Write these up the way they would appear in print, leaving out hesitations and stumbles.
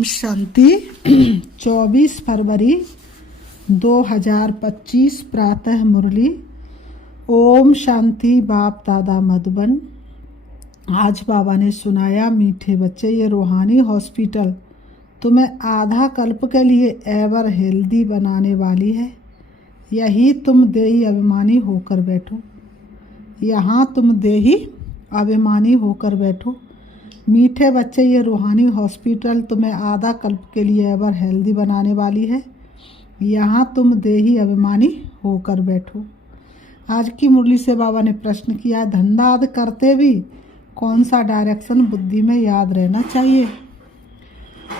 ओम शांति। 24 फरवरी 2025 प्रातः मुरली। ओम शांति। बाप दादा मधुबन। आज बाबा ने सुनाया, मीठे बच्चे, ये रूहानी हॉस्पिटल तुम्हें आधा कल्प के लिए एवर हेल्दी बनाने वाली है। यही तुम देही अभिमानी होकर बैठो। यहाँ तुम देही अभिमानी होकर बैठो। मीठे बच्चे, ये रूहानी हॉस्पिटल तुम्हें आधा कल्प के लिए एवर हेल्दी बनाने वाली है। यहाँ तुम देही अभिमानी होकर बैठो। आज की मुरली से बाबा ने प्रश्न किया, धंधा करते भी कौन सा डायरेक्शन बुद्धि में याद रहना चाहिए।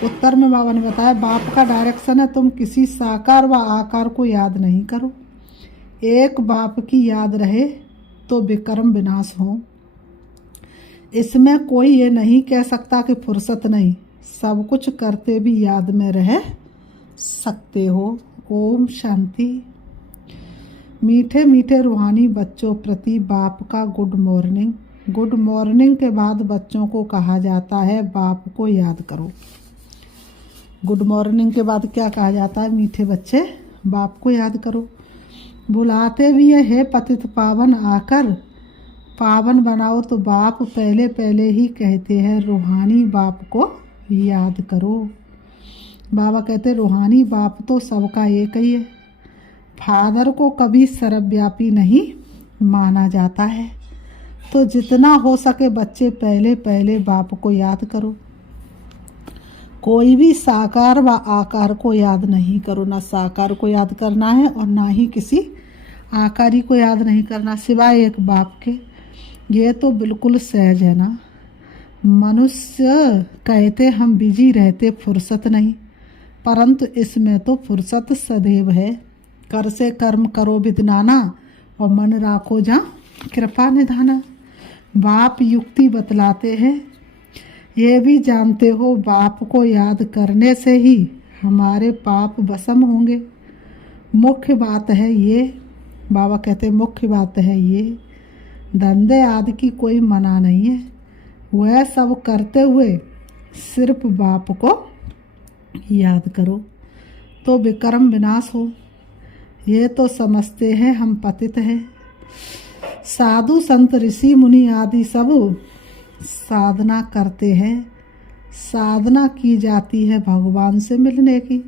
उत्तर में बाबा ने बताया, बाप का डायरेक्शन है तुम किसी साकार व आकार को याद नहीं करो। एक बाप की याद रहे तो विक्रम विनाश हो। इसमें कोई ये नहीं कह सकता कि फुर्सत नहीं, सब कुछ करते भी याद में रह सकते हो। ओम शांति। मीठे मीठे रूहानी बच्चों प्रति बाप का गुड मॉर्निंग। गुड मॉर्निंग के बाद बच्चों को कहा जाता है, बाप को याद करो। गुड मॉर्निंग के बाद क्या कहा जाता है, मीठे बच्चे बाप को याद करो। बुलाते भी है पतित पावन आकर पावन बनाओ, तो बाप पहले पहले ही कहते हैं रूहानी बाप को याद करो। बाबा कहते रूहानी बाप तो सबका एक ही है। फादर को कभी सर्वव्यापी नहीं माना जाता है, तो जितना हो सके बच्चे पहले पहले बाप को याद करो। कोई भी साकार व आकार को याद नहीं करो। ना साकार को याद करना है और ना ही किसी आकारी को याद नहीं करना, सिवाय एक बाप के। ये तो बिल्कुल सहज है ना। मनुष्य कहते हम बिजी रहते, फुर्सत नहीं, परंतु इसमें तो फुर्सत सदैव है। कर से कर्म करो विदनाना और मन राखो जहाँ कृपा निधाना। बाप युक्ति बतलाते हैं, ये भी जानते हो बाप को याद करने से ही हमारे पाप भस्म होंगे। मुख्य बात है ये, बाबा कहते मुख्य बात है ये, धंधे आदि की कोई मना नहीं है। वह सब करते हुए सिर्फ बाप को याद करो तो विक्रम विनाश हो। ये तो समझते हैं हम पतित हैं। साधु संत ऋषि मुनि आदि सब साधना करते हैं। साधना की जाती है भगवान से मिलने की।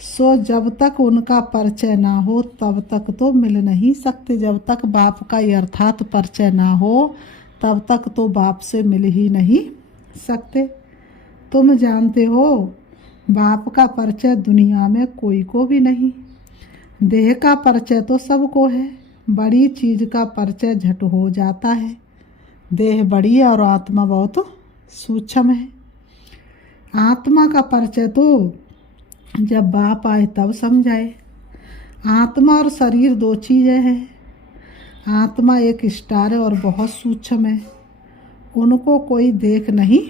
सो जब तक उनका परिचय ना हो तब तक तो मिल नहीं सकते। जब तक बाप का यथार्थ परिचय ना हो तब तक तो बाप से मिल ही नहीं सकते। तुम जानते हो बाप का परिचय दुनिया में कोई को भी नहीं। देह का परिचय तो सबको है, बड़ी चीज का परिचय झट हो जाता है। देह बड़ी है और आत्मा बहुत सूक्ष्म है। आत्मा का परिचय तो जब बाप आए तब समझाए। आत्मा और शरीर दो चीज़ें हैं। आत्मा एक स्टार है और बहुत सूक्ष्म है, उनको कोई देख नहीं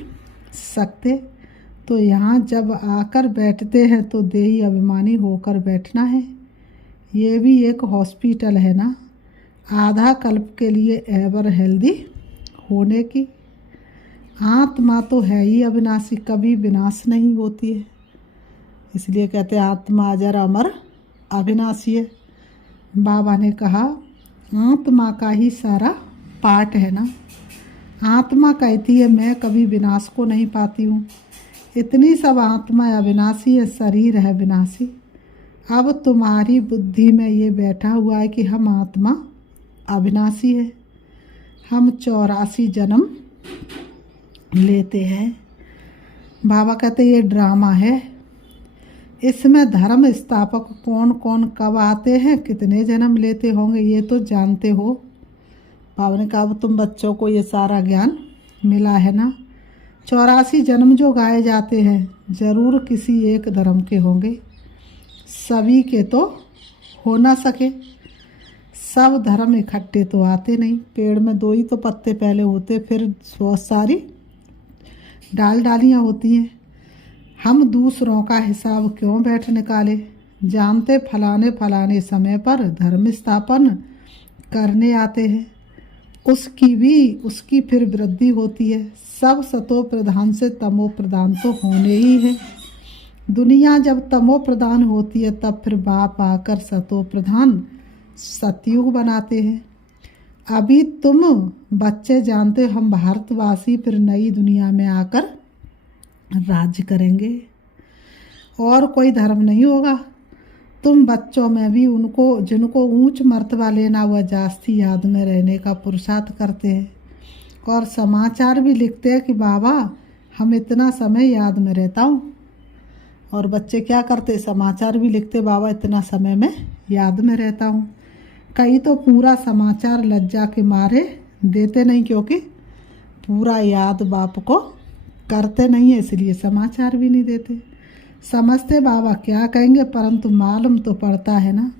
सकते। तो यहाँ जब आकर बैठते हैं तो देही अभिमानी होकर बैठना है। ये भी एक हॉस्पिटल है ना, आधा कल्प के लिए एवर हेल्दी होने की। आत्मा तो है ही अविनाशी, कभी विनाश नहीं होती है, इसलिए कहते हैं आत्मा अजर अमर अविनाशी है। बाबा ने कहा आत्मा का ही सारा पाठ है ना। आत्मा कहती है मैं कभी विनाश को नहीं पाती हूँ। इतनी सब आत्मा अविनाशी है, शरीर है विनाशी। अब तुम्हारी बुद्धि में ये बैठा हुआ है कि हम आत्मा अविनाशी है, हम 84 जन्म लेते हैं। बाबा कहते ये ड्रामा है, इसमें धर्म स्थापक कौन कौन कब आते हैं, कितने जन्म लेते होंगे ये तो जानते हो। बाबा ने कहा अब तुम बच्चों को ये सारा ज्ञान मिला है ना। 84 जन्म जो गाए जाते हैं जरूर किसी एक धर्म के होंगे, सभी के तो हो ना सके। सब धर्म इकट्ठे तो आते नहीं। पेड़ में दो ही तो पत्ते पहले होते, फिर बहुत सारी डालियाँ होती हैं। हम दूसरों का हिसाब क्यों बैठ निकाले। जानते फलाने फलाने समय पर धर्म स्थापन करने आते हैं, उसकी फिर वृद्धि होती है। सब सतो प्रधान से तमो प्रधान तो होने ही है। दुनिया जब तमो प्रधान होती है तब फिर बाप आकर सतो प्रधान सतयुग बनाते हैं। अभी तुम बच्चे जानते हो हम भारतवासी फिर नई दुनिया में आकर राज्य करेंगे और कोई धर्म नहीं होगा। तुम बच्चों में भी उनको जिनको ऊंच मर्तबा लेना हुआ जास्ती याद में रहने का पुरुषार्थ करते हैं और समाचार भी लिखते हैं कि बाबा हम इतना समय याद में रहता हूँ। और बच्चे क्या करते, समाचार भी लिखते, बाबा इतना समय में याद में रहता हूँ। कई तो पूरा समाचार लज्जा के मारे देते नहीं क्योंकि पूरा याद बाप को करते नहीं है, इसलिए समाचार भी नहीं देते। समझते बाबा क्या कहेंगे परंतु मालूम तो पड़ता है ना।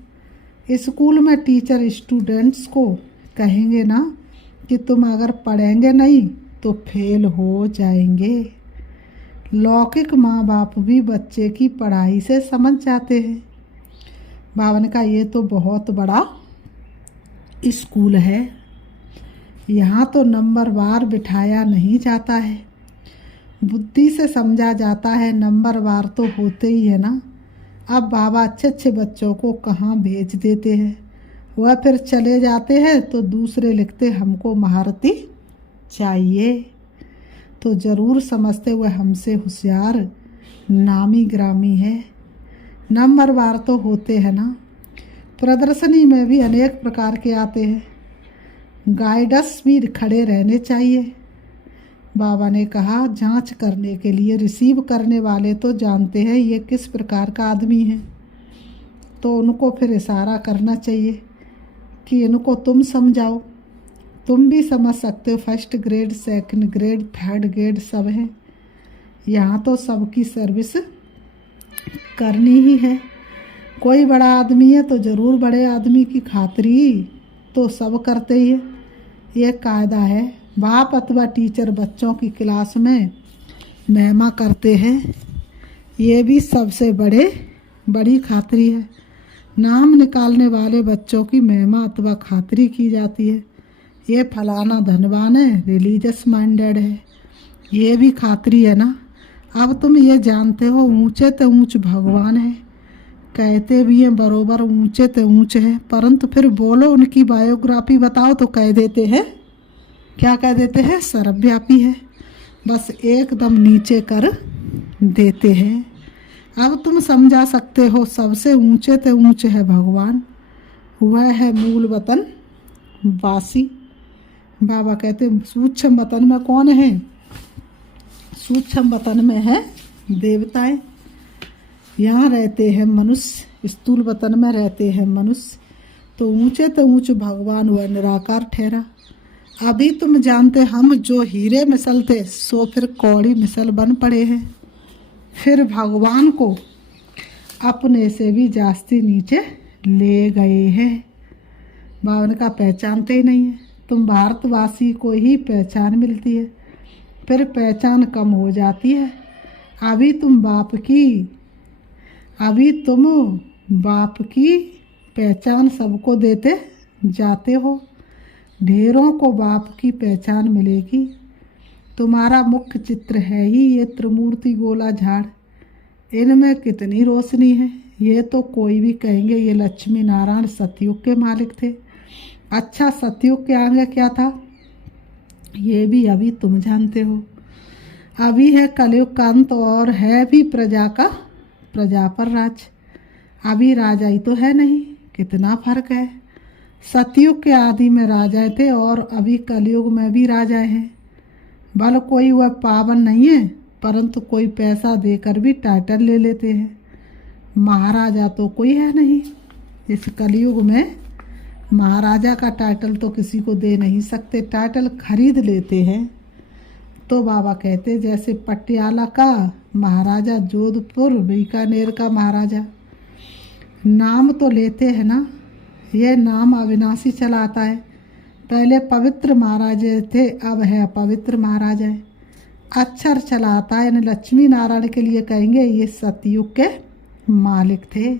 स्कूल में टीचर स्टूडेंट्स को कहेंगे ना कि तुम अगर पढ़ेंगे नहीं तो फेल हो जाएंगे। लौकिक माँ बाप भी बच्चे की पढ़ाई से समझ जाते हैं। बाबा ने कहा ये तो बहुत बड़ा स्कूल है, यहाँ तो नंबरवार बिठाया नहीं जाता है, बुद्धि से समझा जाता है, नंबरवार तो होते ही है ना। अब बाबा अच्छे अच्छे बच्चों को कहाँ भेज देते हैं, वह फिर चले जाते हैं तो दूसरे लिखते हमको महारती चाहिए। तो ज़रूर समझते हुए हमसे होशियार नामी ग्रामी है। नंबरवार तो होते हैं ना। प्रदर्शनी में भी अनेक प्रकार के आते हैं, गाइडस भी खड़े रहने चाहिए। बाबा ने कहा जांच करने के लिए रिसीव करने वाले तो जानते हैं ये किस प्रकार का आदमी है, तो उनको फिर इशारा करना चाहिए कि इनको तुम समझाओ। तुम भी समझ सकते हो, first grade second grade third grade सब है, यहाँ तो सबकी सर्विस करनी ही है। कोई बड़ा आदमी है तो ज़रूर बड़े आदमी की खातिरी तो सब करते ही है, ये कायदा है। बाप अथवा टीचर बच्चों की क्लास में महिमा करते हैं, ये भी सबसे बड़ी खातिरी है। नाम निकालने वाले बच्चों की महिमा अथवा खातिरी की जाती है, ये फलाना धनवान है, रिलीजियस माइंडेड है, ये भी खातिरी है ना। अब तुम ये जानते हो ऊंचे ते ऊंच भगवान है, कहते भी हैं बरोबर ऊंचे ते ऊंचे हैं, परंतु फिर बोलो उनकी बायोग्राफी बताओ तो कह देते हैं, क्या कह देते हैं, सर्वव्यापी है, बस एकदम नीचे कर देते हैं। अब तुम समझा सकते हो सबसे ऊंचे ते ऊंचे है भगवान, वह है मूल वतन वासी। बाबा कहते सूक्ष्म वतन में कौन है, सूक्ष्म वतन में है देवताएं, यहाँ रहते हैं मनुष्य, स्थूल वतन में रहते हैं मनुष्य। तो ऊंचे तो ऊंच भगवान वह निराकार ठहरा। अभी तुम जानते हम जो हीरे मिसलते सो फिर कौड़ी मिसल बन पड़े हैं, फिर भगवान को अपने से भी जास्ती नीचे ले गए हैं। बाबा ने कहा पहचानते ही नहीं है, तुम भारतवासी को ही पहचान मिलती है, फिर पहचान कम हो जाती है। अभी तुम बाप की पहचान सबको देते जाते हो, ढेरों को बाप की पहचान मिलेगी। तुम्हारा मुख्य चित्र है ही ये त्रिमूर्ति गोला झाड़, इनमें कितनी रोशनी है, ये तो कोई भी कहेंगे ये लक्ष्मी नारायण सतयुग के मालिक थे। अच्छा सतयुग के आगे क्या था ये भी अभी तुम जानते हो। अभी है कलयुग का अंत और है भी प्रजा पर राज। अभी राजा ही तो है नहीं, कितना फर्क है। सतयुग के आदि में राजाएं थे और अभी कलयुग में भी राजाएं हैं। भले कोई वह पावन नहीं है परंतु कोई पैसा देकर भी टाइटल ले लेते हैं। महाराजा तो कोई है नहीं इस कलयुग में, महाराजा का टाइटल तो किसी को दे नहीं सकते, टाइटल खरीद लेते हैं। तो बाबा कहते जैसे पटियाला का महाराजा, जोधपुर बीकानेर का महाराजा, नाम तो लेते हैं ना, यह नाम अविनाशी चला आता है। पहले पवित्र महाराजे थे, अब है अपवित्र महाराजा है। अक्षर चला आता है, यानी लक्ष्मी नारायण के लिए कहेंगे ये सतयुग के मालिक थे,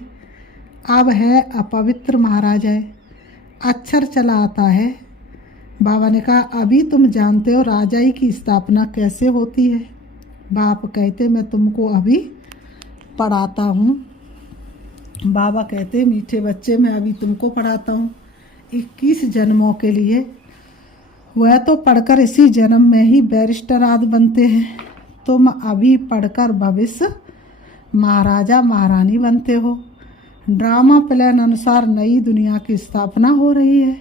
अब है अपवित्र महाराजा है। अक्षर चला आता है। बाबा ने कहा अभी तुम जानते हो राजाई की स्थापना कैसे होती है। बाप कहते मैं तुमको अभी पढ़ाता हूँ। बाबा कहते मीठे बच्चे मैं अभी तुमको पढ़ाता हूँ 21 जन्मों के लिए। वह तो पढ़कर इसी जन्म में ही बैरिस्टर आदि बनते हैं, तुम अभी पढ़कर भविष्य महाराजा महारानी बनते हो। ड्रामा प्लान अनुसार नई दुनिया की स्थापना हो रही है।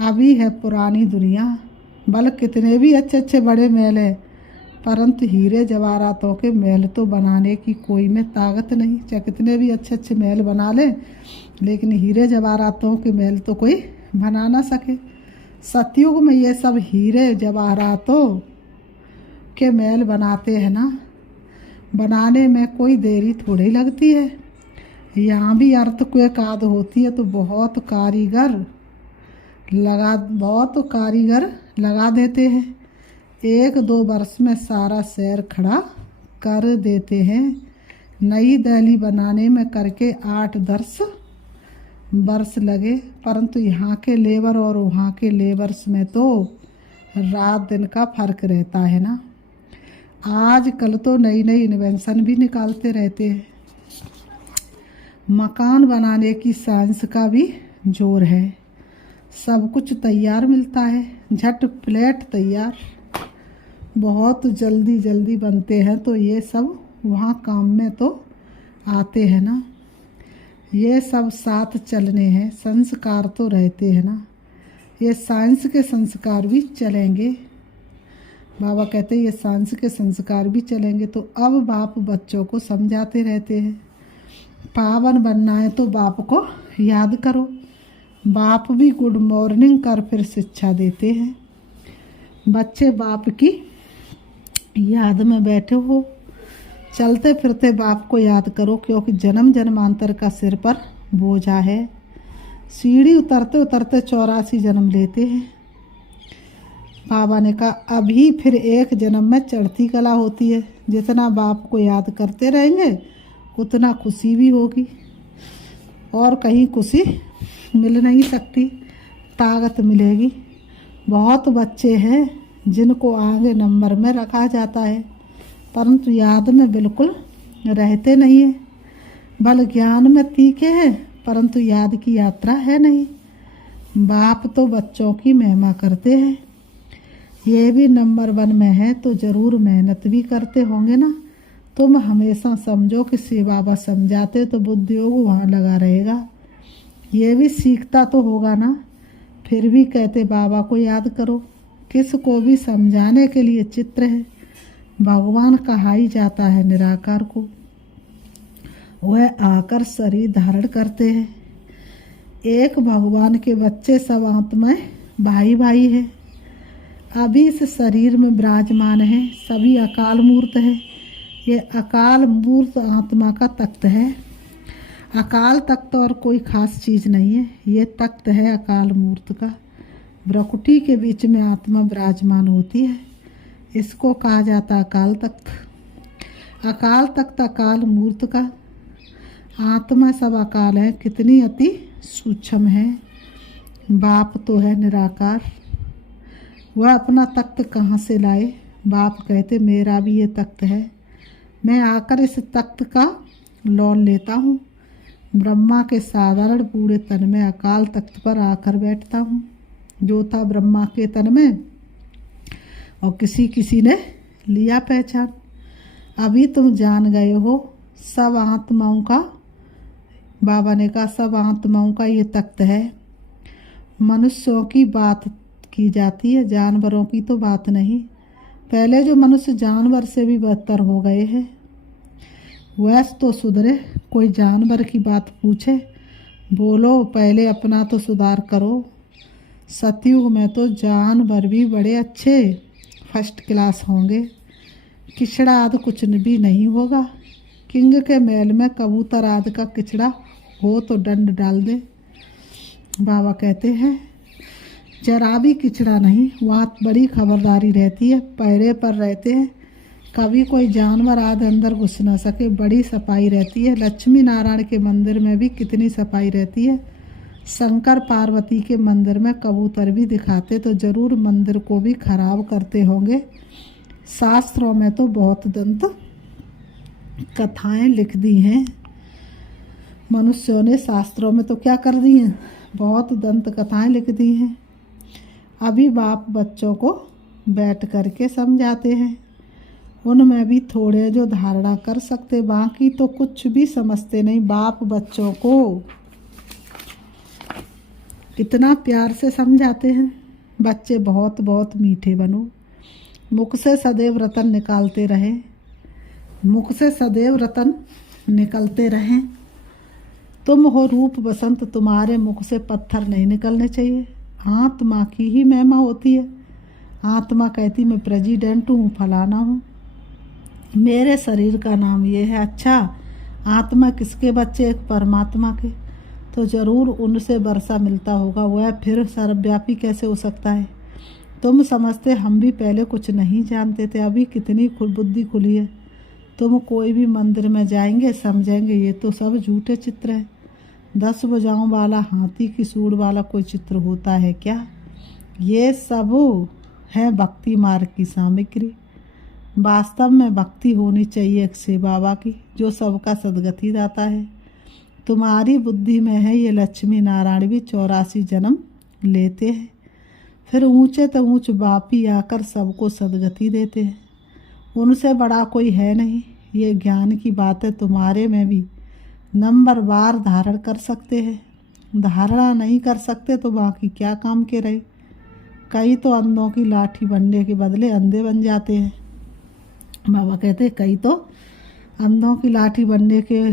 अभी है पुरानी दुनिया, बल कितने भी अच्छे अच्छे बड़े महल है, परंतु हीरे जवाहरातों के महल तो बनाने की कोई में ताकत नहीं। चाहे कितने भी अच्छे अच्छे महल बना ले, लेकिन हीरे जवाहरातों के महल तो कोई बना ना सके। सतयुग में ये सब हीरे जवाहरातों के महल बनाते हैं ना, बनाने में कोई देरी थोड़ी लगती है। यहाँ भी अर्थक्वेक आदि होती है तो बहुत कारीगर लगा देते हैं। 1-2 वर्ष में सारा शहर खड़ा कर देते हैं। नई दिल्ली बनाने में करके 8-10 वर्ष लगे, परंतु यहाँ के लेबर और वहाँ के लेबर्स में तो रात दिन का फर्क रहता है ना। आजकल तो नई नई इन्वेंशन भी निकालते रहते हैं। मकान बनाने की साइंस का भी जोर है, सब कुछ तैयार मिलता है, झट फ्लैट तैयार, बहुत जल्दी जल्दी बनते हैं। तो ये सब वहाँ काम में तो आते हैं ना। ये सब साथ चलने हैं, संस्कार तो रहते हैं ना। ये साइंस के संस्कार भी चलेंगे। बाबा कहते हैं ये साइंस के संस्कार भी चलेंगे। तो अब बाप बच्चों को समझाते रहते हैं, पावन बनना है तो बाप को याद करो। बाप भी गुड मॉर्निंग कर फिर शिक्षा देते हैं। बच्चे बाप की याद में बैठे हो, चलते फिरते बाप को याद करो, क्योंकि जन्म जन्मांतर का सिर पर बोझा है। सीढ़ी उतरते उतरते 84 जन्म लेते हैं। बाबा ने कहा अभी फिर एक जन्म में चढ़ती कला होती है। जितना बाप को याद करते रहेंगे उतना खुशी भी होगी, और कहीं खुशी मिल नहीं सकती, ताकत मिलेगी। बहुत बच्चे हैं जिनको आगे नंबर में रखा जाता है, परंतु याद में बिल्कुल रहते नहीं है। बल ज्ञान में तीखे हैं, परंतु याद की यात्रा है नहीं। बाप तो बच्चों की महिमा करते हैं। ये भी नंबर 1 में है तो ज़रूर मेहनत भी करते होंगे ना। तुम हमेशा समझो कि शिव बाबा समझाते तो बुद्धि योग वहाँ लगा रहेगा। ये भी सीखता तो होगा ना, फिर भी कहते बाबा को याद करो। किस को भी समझाने के लिए चित्र है। भगवान कहा ही जाता है निराकार को, वह आकर शरीर धारण करते हैं। एक भगवान के बच्चे सब आत्माएं भाई भाई है, अभी इस शरीर में विराजमान है। सभी अकाल मूर्त है। ये अकाल मूर्त आत्मा का तख्त है। अकाल तख्त और कोई खास चीज़ नहीं है, ये तख्त है अकाल मूर्त का। ब्रकुटी के बीच में आत्मा विराजमान होती है, इसको कहा जाता अकाल तख्त। अकाल तख्त अकाल मूर्त का। आत्मा सब अकाल है, कितनी अति सूक्ष्म है। बाप तो है निराकार, वह अपना तख्त कहाँ से लाए। बाप कहते मेरा भी ये तख्त है, मैं आकर इस तख्त का लोन लेता हूँ। ब्रह्मा के साधारण पूरे तन में अकाल तख्त पर आकर बैठता हूँ, जो था ब्रह्मा के तन में, और किसी किसी ने लिया पहचान। अभी तुम जान गए हो सब आत्माओं का। बाबा ने कहा सब आत्माओं का ये तख्त है। मनुष्यों की बात की जाती है, जानवरों की तो बात नहीं। पहले जो मनुष्य जानवर से भी बदतर हो गए हैं, वैसे तो सुधरे। कोई जानवर की बात पूछे, बोलो पहले अपना तो सुधार करो। सतयुग में तो जानवर भी बड़े अच्छे फर्स्ट क्लास होंगे। किचड़ा आदि कुछ भी नहीं होगा। किंग के महल में कबूतर आदि का किचड़ा हो तो दंड डाल दे। बाबा कहते हैं जरा भी किचड़ा नहीं, वहाँ बड़ी खबरदारी रहती है, पहरे पर रहते हैं, कभी कोई जानवर आदि अंदर घुस ना सके। बड़ी सफाई रहती है। लक्ष्मी नारायण के मंदिर में भी कितनी सफाई रहती है। शंकर पार्वती के मंदिर में कबूतर भी दिखाते तो जरूर मंदिर को भी खराब करते होंगे। शास्त्रों में तो बहुत दंत कथाएं लिख दी हैं मनुष्यों ने। शास्त्रों में तो क्या कर दी हैं, बहुत दंत कथाएं लिख दी हैं। अभी बाप बच्चों को बैठ करके समझाते हैं। उनमें भी थोड़े जो धारणा कर सकते, बाकी तो कुछ भी समझते नहीं। बाप बच्चों को कितना प्यार से समझाते हैं। बच्चे बहुत बहुत मीठे बनो, मुख से सदैव रतन निकालते रहें, मुख से सदैव रतन निकलते रहें। तुम हो रूप बसंत, तुम्हारे मुख से पत्थर नहीं निकलने चाहिए। आत्मा की ही महिमा होती है। आत्मा कहती मैं प्रेसिडेंट हूँ, फलाना हूँ, मेरे शरीर का नाम ये है। अच्छा, आत्मा किसके बच्चे? एक परमात्मा के। तो ज़रूर उनसे वर्षा मिलता होगा, वह फिर सर्वव्यापी कैसे हो सकता है? तुम समझते हम भी पहले कुछ नहीं जानते थे, अभी कितनी बुद्धि खुली है। तुम कोई भी मंदिर में जाएंगे समझेंगे ये तो सब झूठे चित्र है। 10 भुजाओं वाला हाथी की सूंड वाला कोई चित्र होता है क्या? ये सब है भक्ति मार्ग की सामग्री। वास्तव में भक्ति होनी चाहिए एक से बाबा की, जो सबका सदगति दाता है। तुम्हारी बुद्धि में है ये लक्ष्मी नारायण भी 84 जन्म लेते हैं, फिर ऊंचे तो ऊंच बापी आकर सबको सदगति देते हैं। उनसे बड़ा कोई है नहीं। ये ज्ञान की बात है, तुम्हारे में भी नंबर वार धारण कर सकते हैं। धारणा नहीं कर सकते तो बाकी क्या काम के रहे। कई तो अंधों की लाठी बनने के बदले अंधे बन जाते हैं। बाबा कहते कई तो अंधों की लाठी बनने के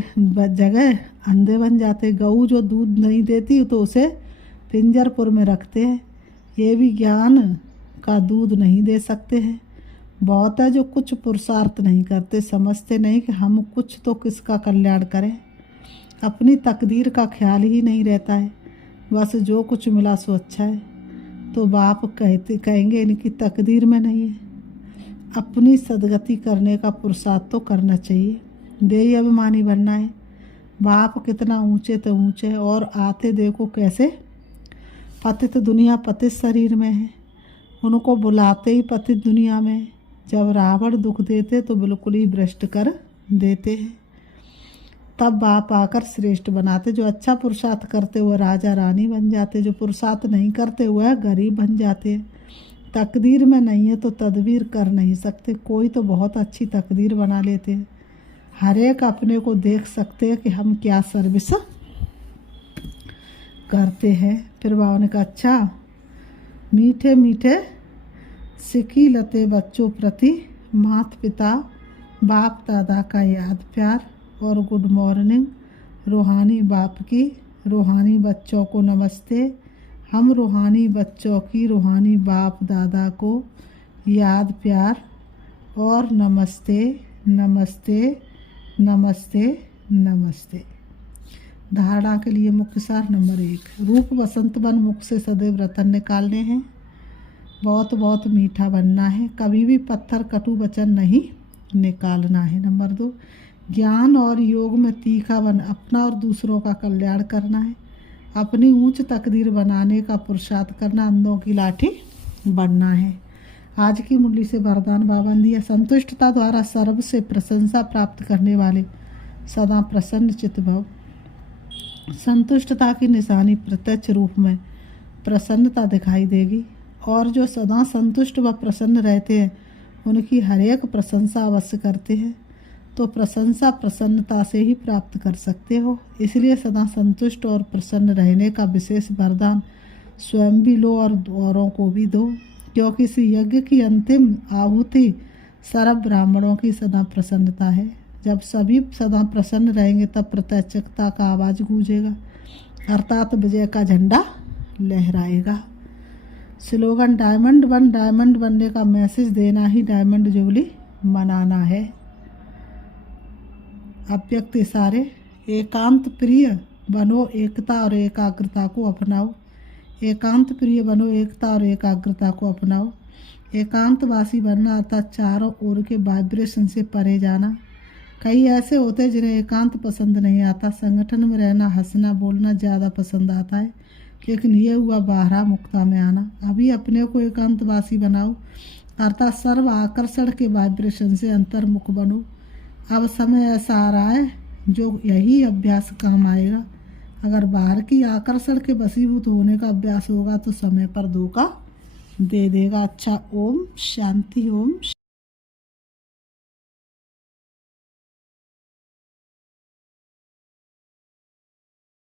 जगह अंधे बन जाते। गऊ जो दूध नहीं देती तो उसे पिंजरपुर में रखते हैं। ये भी ज्ञान का दूध नहीं दे सकते हैं। बहुत है जो कुछ पुरुषार्थ नहीं करते, समझते नहीं कि हम कुछ तो किसका कल्याण करें। अपनी तकदीर का ख्याल ही नहीं रहता है, बस जो कुछ मिला सो अच्छा है। तो बाप कहेंगे इनकी तकदीर में नहीं है। अपनी सदगति करने का पुरुषार्थ तो करना चाहिए। देही अभिमानी बनना है। बाप कितना ऊंचे तो ऊंचे, और आते देखो कैसे पतित दुनिया पतित शरीर में है। उनको बुलाते ही पतित दुनिया में। जब रावण दुख देते तो बिल्कुल ही भ्रष्ट कर देते हैं। तब बाप आकर श्रेष्ठ बनाते। जो अच्छा पुरुषार्थ करते हुए राजा रानी बन जाते, जो पुरुषार्थ नहीं करते हुए गरीब बन जाते हैं। तकदीर में नहीं है तो तदबीर कर नहीं सकते। कोई तो बहुत अच्छी तकदीर बना लेते हैं। हर एक अपने को देख सकते हैं कि हम क्या सर्विस करते हैं। फिर बाबा ने कहा अच्छा, मीठे मीठे सिकी लते बच्चों प्रति माता पिता बाप दादा का याद प्यार और गुड मॉर्निंग। रूहानी बाप की रूहानी बच्चों को नमस्ते। हम रूहानी बच्चों की रूहानी बाप दादा को याद प्यार और नमस्ते नमस्ते नमस्ते नमस्ते। धारणा के लिए मुख्य सार नंबर 1, रूप वसंत बन मुख से सदैव रतन निकालने हैं। बहुत बहुत मीठा बनना है, कभी भी पत्थर कटु वचन नहीं निकालना है। नंबर 2, ज्ञान और योग में तीखा बन अपना और दूसरों का कल्याण करना है। अपनी ऊंच तकदीर बनाने का पुरुषार्थ करना, अंधों की लाठी बनना है। आज की मुरली से वरदान बाबा ने दिया, संतुष्टता द्वारा सर्व से प्रशंसा प्राप्त करने वाले सदा प्रसन्न चित्त भव। संतुष्टता की निशानी प्रत्यक्ष रूप में प्रसन्नता दिखाई देगी, और जो सदा संतुष्ट व प्रसन्न रहते हैं उनकी हर एक प्रशंसा अवश्य करते हैं। तो प्रशंसा प्रसन्नता से ही प्राप्त कर सकते हो। इसलिए सदा संतुष्ट और प्रसन्न रहने का विशेष वरदान स्वयं भी लो और औरों को भी दो, क्योंकि इस यज्ञ की अंतिम आहुति सर्व ब्राह्मणों की सदा प्रसन्नता है। जब सभी सदा प्रसन्न रहेंगे तब प्रत्यक्षता का आवाज़ गूंजेगा, अर्थात विजय का झंडा लहराएगा। स्लोगन डायमंड बनने का मैसेज देना ही डायमंड जुबली मनाना है। अव्यक्त इशारे, एकांत प्रिय बनो, एकता और एकाग्रता को अपनाओ। एकांत प्रिय बनो, एकता और एकाग्रता को अपनाओ। एकांतवासी बनना अर्थात चारों ओर के वाइब्रेशन से परे जाना। कई ऐसे होते हैं जिन्हें एकांत पसंद नहीं आता। संगठन में रहना, हंसना बोलना ज़्यादा पसंद आता है, लेकिन ये हुआ बाहरा मुक्ता में आना। अभी अपने को एकांतवासी बनाओ, अर्थात सर्व आकर्षण के वाइब्रेशन से अंतर्मुख बनो। अब समय ऐसा आ रहा है जो यही अभ्यास काम आएगा। अगर बाहर की आकर्षण के वशीभूत होने का अभ्यास होगा तो समय पर धोखा दे देगा। अच्छा, ओम शांति। ओम।